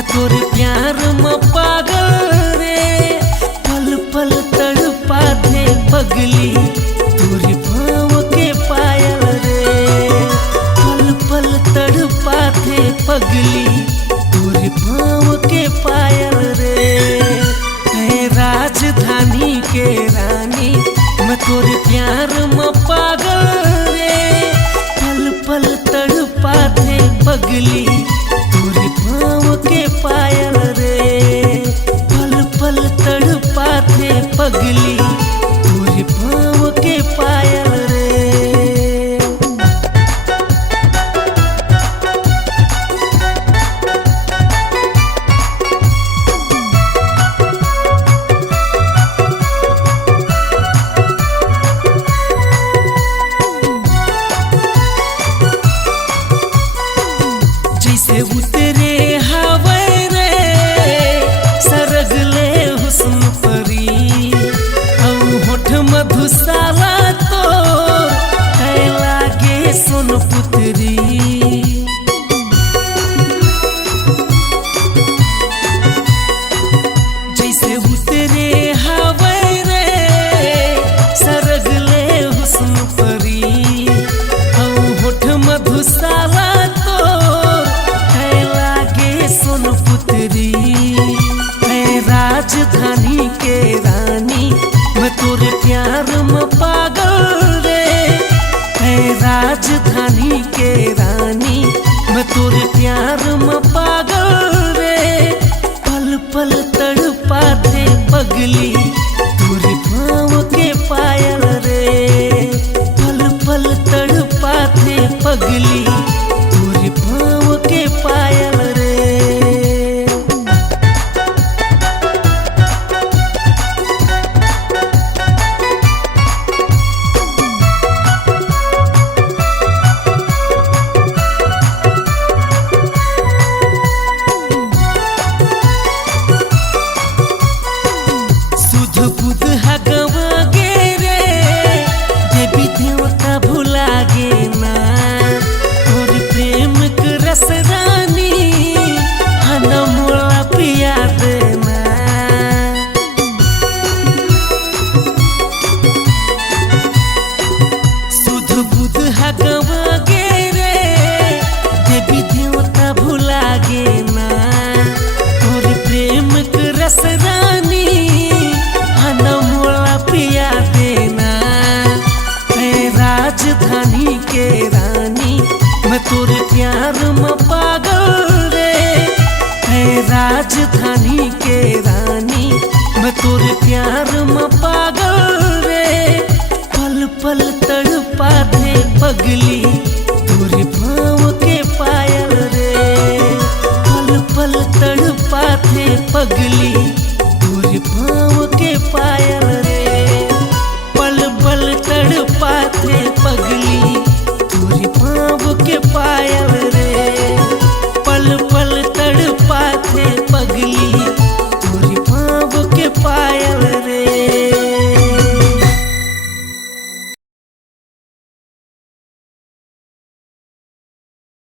मैं तोरे प्यार में पागल रे। पल पल तड़पा दे पगली तोरे पाँव के पायल रे। पल पल तड़पा दे पगली तोरे पाँव के पायल रे। है राजधानी के रानी मैं तोरे प्यार में पागल रे। पल पल तड़पा दे पगली तोरे पाँव के पायल रे। पल पल तड़पा दे पगली तोरे पाँव के पायल रे। जैसे उतरे हवा रे सरगले हुस्न परी हम होठ मधुशाला तो है लागे सोन पुत्री। जैसे उतरे हवा रे सरगले हुस्न परी हम होठ मधुशाला तो सोन पुत्री। है राजधानी के रानी मैं तोरे प्यार में पागल रे। है राजधानी के रानी मैं तोरे प्यार में पागल रे। पल पल तड़पा दे पगली तोरे पाँव के पायल रे। पल पल तड़पा दे पगली तोरे पाँव के पायल रे। बुध हगवा गे रे देवी देवता भुला गे ना। तोर प्रेम के रस रानी हना मोला पिया देना। सुध बुध हगवा गे रे देवी देवता भुला गे ना। तोर प्रेम के रस रानी मोला पिया देना। है राजधानी के रानी मैं तोरे प्यार में पागल रे। है राजधानी के रानी मैं तोरे प्यार में पागल रे। पल पल तड़पा दे पगली तोरे पाँव के पायल रे। पल पल तड़पा दे पगली तोरे पाँव के पायल रे।